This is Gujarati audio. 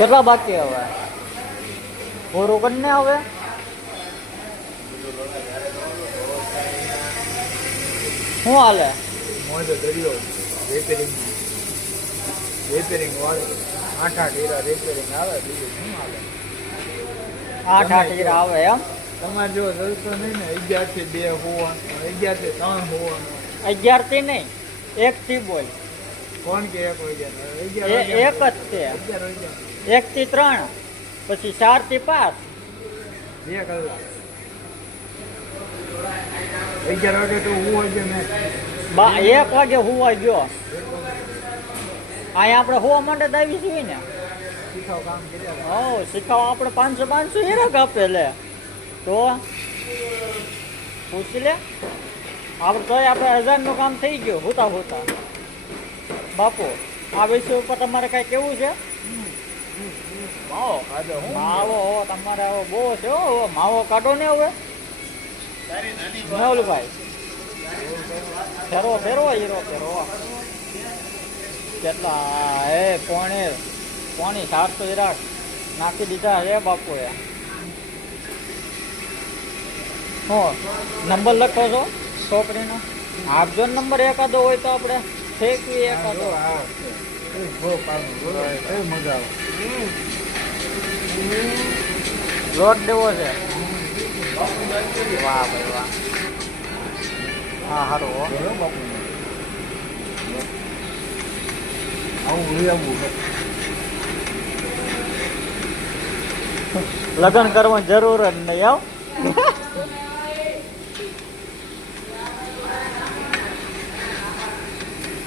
કેટલા બાકી હવે પૂરું કરીને હવે શું હાલે મોજો દરિયો રિપેરિંગ વાળું 8 હીરા રિપેરિંગ આવે બીજું શું આવે 8 હીરા આવે એમ તમારે જો જલસો નહીં ને 11 થી 2 હોવાનું 11 થી 3 હોવાનું 11 થી નહીં 1 થી બોલ કોણ કે 1 વાગ્યા એક જ છે 1 થી 3 પછી 4 થી 5 2 કલાક 11 વાગે તો હું વાગે મેં 1 વાગે હુવા ગયો અહીંયા આપણે હોવા માટે જ આવી છીએ ને શીખાવ કામ કર્યા હો શીખાવ આપણે 500 હીરા કાપે લે તો પૂછી લે આપણે તોય આપણે 1000 નું કામ થઈ ગયું હોતા બાપુ આ વિષય ઉપર તમારે કઈ કેવું છે માવો તમારે હવે બહુ છે હો માવો કાઢો ને હવે ભાઈ ફેરો હીરો ફેરો કેટલા પોણી 700 હીરા નાખી દીધા છે બાપુએ હું નંબર લખો છો છોકરીનો આપજો ને નંબર એકાદો હોય તો આપણે ફેંકવી એકાદો મજા આવે લોટ દેવો છે વાહ ભાઈ વાહ હા સારું હો લગ્ન કરવાની જરૂર જ નહીં આવ